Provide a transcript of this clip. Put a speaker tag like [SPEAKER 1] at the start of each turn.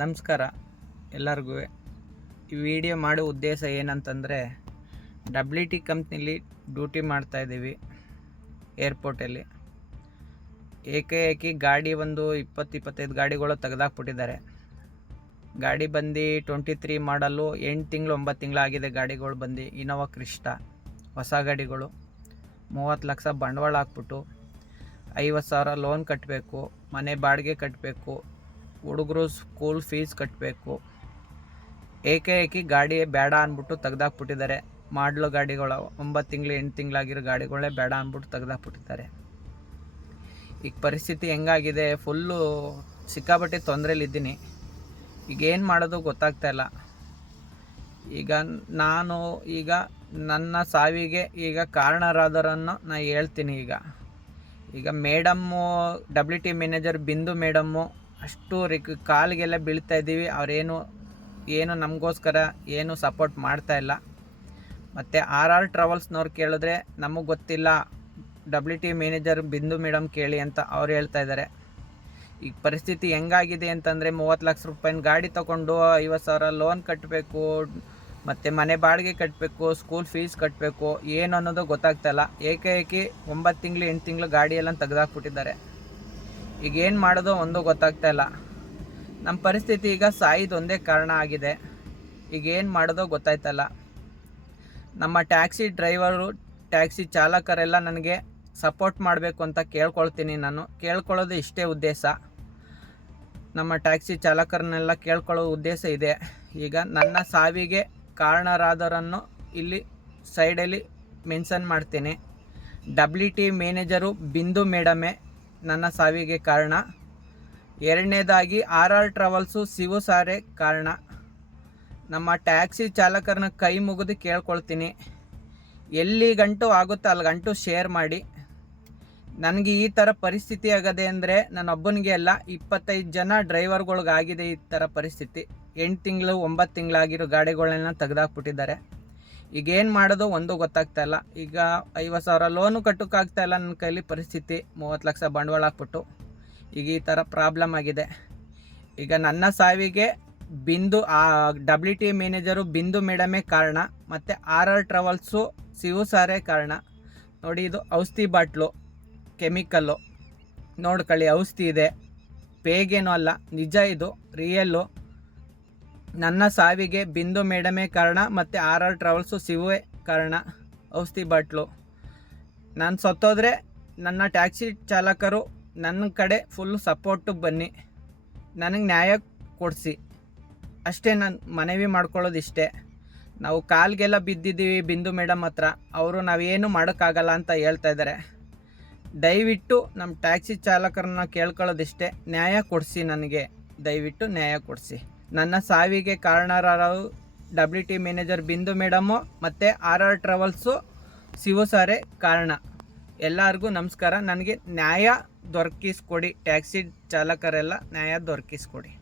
[SPEAKER 1] ನಮಸ್ಕಾರ ಎಲ್ಲರಿಗೂ. ಈ ವಿಡಿಯೋ ಮಾಡೋ ಉದ್ದೇಶ ಏನಂತಂದರೆ ಡಬ್ಲ್ಯೂ ಟಿ ಕಂಪ್ನಿಲಿ ಡ್ಯೂಟಿ ಮಾಡ್ತಾಯಿದ್ದೀವಿ ಏರ್ಪೋರ್ಟಲ್ಲಿ ಏಕೆ ಗಾಡಿ ಒಂದು ಇಪ್ಪತ್ತು, ಇಪ್ಪತ್ತೈದು ಗಾಡಿಗಳು ತೆಗೆದಾಕ್ಬಿಟ್ಟಿದ್ದಾರೆ. ಗಾಡಿ ಬಂದು ಟ್ವೆಂಟಿ ತ್ರೀ ಮಾಡಲು ಎಂಟು ತಿಂಗಳು, ಒಂಬತ್ತು ತಿಂಗಳು ಆಗಿದೆ ಗಾಡಿಗಳು ಬಂದು. ಇನೋವಾ ಕ್ರಿಸ್ಟ ಹೊಸ ಗಾಡಿಗಳು. ಮೂವತ್ತು ಲಕ್ಷ ಬಂಡವಾಳ ಹಾಕ್ಬಿಟ್ಟು ಐವತ್ತು ಸಾವಿರ ಲೋನ್ ಕಟ್ಟಬೇಕು ಮನೆ ಬಾಡಿಗೆ ಕಟ್ಟಬೇಕು ಹುಡುಗರು ಸ್ಕೂಲ್ ಫೀಸ್ ಕಟ್ಟಬೇಕು ಏಕೆ ಗಾಡಿ ಬೇಡ ಅಂದ್ಬಿಟ್ಟು ತೆಗ್ದಾಕ್ಬಿಟ್ಟಿದ್ದಾರೆ. ಮಾಡ್ಲು ಗಾಡಿಗಳು, ಒಂಬತ್ತು ತಿಂಗಳು, ಎಂಟು ತಿಂಗಳಾಗಿರೋ ಗಾಡಿಗಳೇ ಬೇಡ ಅಂದ್ಬಿಟ್ಟು ತೆಗ್ದಾಕ್ಬಿಟ್ಟಿದ್ದಾರೆ. ಈಗ ಪರಿಸ್ಥಿತಿ ಹೆಂಗಾಗಿದೆ? ಫುಲ್ಲು ಸಿಕ್ಕಾಪಟ್ಟೆ ತೊಂದರೆಲಿದ್ದೀನಿ. ಈಗ ಏನು ಮಾಡೋದು ಗೊತ್ತಾಗ್ತಾ ಇಲ್ಲ. ಈಗ ನಾನು, ಈಗ ನನ್ನ ಸಾವಿಗೆ ಈಗ ಕಾರಣರಾದರನ್ನು ನಾ ಹೇಳ್ತೀನಿ ಈಗ. ಈಗ madam W T manager Bindu madam ಅಷ್ಟು ರಿಕ್, ಕಾಲಿಗೆಲ್ಲ ಬೀಳ್ತಾ ಇದ್ದೀವಿ. ಅವರೇನು, ಏನು ನಮಗೋಸ್ಕರ ಏನು ಸಪೋರ್ಟ್ ಮಾಡ್ತಾ ಇಲ್ಲ. ಮತ್ತು ಆರ್ ಆರ್ ಟ್ರಾವೆಲ್ಸ್ನವ್ರು ಕೇಳಿದ್ರೆ ನಮಗೆ ಗೊತ್ತಿಲ್ಲ. W T manager Bindu madam ಕೇಳಿ ಅಂತ ಅವ್ರು ಹೇಳ್ತಾ ಇದ್ದಾರೆ. ಈಗ ಪರಿಸ್ಥಿತಿ ಹೆಂಗಾಗಿದೆ ಅಂತಂದರೆ ಮೂವತ್ತು ಲಕ್ಷ ರೂಪಾಯಿನ ಗಾಡಿ ತೊಗೊಂಡು ಐವತ್ತು ಸಾವಿರ ಲೋನ್ ಕಟ್ಟಬೇಕು ಮತ್ತು ಮನೆ ಬಾಡಿಗೆ ಕಟ್ಟಬೇಕು ಸ್ಕೂಲ್ ಫೀಸ್ ಕಟ್ಟಬೇಕು ಏನು ಅನ್ನೋದು ಗೊತ್ತಾಗ್ತಾ ಇಲ್ಲ. ಏಕೆ ಒಂಬತ್ತು ತಿಂಗಳು, ಎಂಟು ತಿಂಗಳು ಗಾಡಿಯೆಲ್ಲ ತೆಗೆದಾಕ್ಬಿಟ್ಟಿದ್ದಾರೆ. ಈಗ ಏನು ಮಾಡೋದು ಒಂದು ಗೊತ್ತಾಗ್ತಾ ಇಲ್ಲ. ನಮ್ಮ ಪರಿಸ್ಥಿತಿ ಈಗ ಸಾಯಿದೊಂದೇ ಕಾರಣ ಆಗಿದೆ. ಈಗ ಏನು ಮಾಡೋದೋ ಗೊತ್ತಾಯ್ತಲ್ಲ ನಮ್ಮ ಟ್ಯಾಕ್ಸಿ ಡ್ರೈವರು, ಟ್ಯಾಕ್ಸಿ ಚಾಲಕರೆಲ್ಲ ನನಗೆ ಸಪೋರ್ಟ್ ಮಾಡಬೇಕು ಅಂತ ಕೇಳ್ಕೊಳ್ತೀನಿ ನಾನು. ಕೇಳ್ಕೊಳ್ಳೋದು ಇಷ್ಟೇ ಉದ್ದೇಶ. ನಮ್ಮ ಟ್ಯಾಕ್ಸಿ ಚಾಲಕರನ್ನೆಲ್ಲ ಕೇಳ್ಕೊಳ್ಳೋ ಉದ್ದೇಶ ಇದೆ. ಈಗ ನನ್ನ ಸಾವಿಗೆ ಕಾರಣರಾದರನ್ನು ಇಲ್ಲಿ ಸೈಡಲ್ಲಿ ಮೆನ್ಷನ್ ಮಾಡ್ತೀನಿ. ಡಬ್ಲ್ಯೂ ಟಿ ಮ್ಯಾನೇಜರು ಬಿಂದು ಮೇಡಮೇ ನನ್ನ ಸಾವಿಗೆ ಕಾರಣ. ಎರಡನೇದಾಗಿ, ಆರ್ ಆರ್ ಟ್ರಾವೆಲ್ಸು ಸಿವು ಸಾರೆ ಕಾರಣ. ನಮ್ಮ ಟ್ಯಾಕ್ಸಿ ಚಾಲಕರನ್ನ ಕೈ ಮುಗಿದು ಕೇಳ್ಕೊಳ್ತೀನಿ. ಎಲ್ಲಿ ಗಂಟು ಆಗುತ್ತೋ ಅಲ್ಲಿ ಗಂಟು ಶೇರ್ ಮಾಡಿ. ನನಗೆ ಈ ಥರ ಪರಿಸ್ಥಿತಿ ಆಗದೆ ಅಂದರೆ ನನ್ನೊಬ್ಬನಿಗೆ ಅಲ್ಲ, ಇಪ್ಪತ್ತೈದು ಜನ ಡ್ರೈವರ್ಗಳ್ಗಾಗಿದೆ ಈ ಥರ ಪರಿಸ್ಥಿತಿ. ಎಂಟು ತಿಂಗಳು, ಒಂಬತ್ತು ತಿಂಗಳಾಗಿರೋ ಗಾಡಿಗಳನ್ನ ತೆಗೆದಾಕ್ಬಿಟ್ಟಿದ್ದಾರೆ. ಈಗ ಏನು ಮಾಡೋದು? ಒಂದು ಗೊತ್ತಾಗ್ತಾ ಇಲ್ಲ. ಈಗ ಐವತ್ತು ಸಾವಿರ ಲೋನು ಕಟ್ಟೋಕ್ಕಾಗ್ತಾ ಇಲ್ಲ ನನ್ನ ಕೈಲಿ ಪರಿಸ್ಥಿತಿ. ಮೂವತ್ತು ಲಕ್ಷ ಬಂಡವಾಳ ಹಾಕ್ಬಿಟ್ಟು. ಈಗ ಈ ಥರ ಪ್ರಾಬ್ಲಮ್ ಆಗಿದೆ. ಈಗ ನನ್ನ ಸಾವಿಗೆ ಬಿಂದು, ಆ ಡಬ್ಲ್ಯೂ ಟಿ ಮ್ಯಾನೇಜರು ಬಿಂದು ಮೇಡಮೇ ಕಾರಣ. ಮತ್ತು ಆರ್ ಆರ್ ಟ್ರಾವೆಲ್ಸು ಸಿವು ಸಾರೇ ಕಾರಣ. ನೋಡಿ, ಇದು ಔಷಧಿ ಬಾಟ್ಲು ಕೆಮಿಕಲ್ಲು ನೋಡ್ಕೊಳ್ಳಿ, ಔಷಧಿ ಇದೆ. ಪೇಗೇನೂ ಅಲ್ಲ. ನಿಜ ಇದು ರಿಯಲ್ಲು ನನ್ನ ಸಾವಿಗೆ ಬಿಂದು ಮೇಡಮೇ ಕಾರಣ ಮತ್ತು ಆರ್ ಆರ್ ಟ್ರಾವೆಲ್ಸು ಸಿವೇ ಕಾರಣ. ಔಷಧಿ ಬಾಟ್ಲು ನಾನು ಸತ್ತೋದ್ರೆ ನನ್ನ ಟ್ಯಾಕ್ಸಿ ಚಾಲಕರು ನನ್ನ ಕಡೆ ಫುಲ್ ಸಪೋರ್ಟು ಬನ್ನಿ. ನನಗೆ ನ್ಯಾಯ ಕೊಡಿಸಿ. ಅಷ್ಟೇ ನಾನು ಮನವಿ ಮಾಡ್ಕೊಳ್ಳೋದು ಇಷ್ಟೇ ನಾವು ಕಾಲ್ಗೆಲ್ಲ ಬಿದ್ದಿದ್ದೀವಿ ಬಿಂದು ಮೇಡಮ್ ಹತ್ರ. ಅವರು ನಾವೇನು ಮಾಡೋಕ್ಕಾಗಲ್ಲ ಅಂತ ಹೇಳ್ತಾ ಇದ್ದಾರೆ ದಯವಿಟ್ಟು ನಮ್ಮ ಟ್ಯಾಕ್ಸಿ ಚಾಲಕರನ್ನ ಕೇಳ್ಕೊಳ್ಳೋದಿಷ್ಟೇ. ನ್ಯಾಯ ಕೊಡಿಸಿ ನನಗೆ. ದಯವಿಟ್ಟು ನ್ಯಾಯ ಕೊಡಿಸಿ. ನನ್ನ ಸಾವಿಗೆ ಕಾರಣರಾರು W T manager Bindu madam ಮತ್ತು ಆರ್ ಆರ್ ಟ್ರಾವೆಲ್ಸು ಶಿವು ಸಾರೆ ಕಾರಣ. ಎಲ್ಲರಿಗೂ ನಮಸ್ಕಾರ. ನನಗೆ ನ್ಯಾಯ ದೊರಕಿಸ್ಕೊಡಿ. ಟ್ಯಾಕ್ಸಿ ಚಾಲಕರೆಲ್ಲ ನ್ಯಾಯ ದೊರಕಿಸ್ಕೊಡಿ.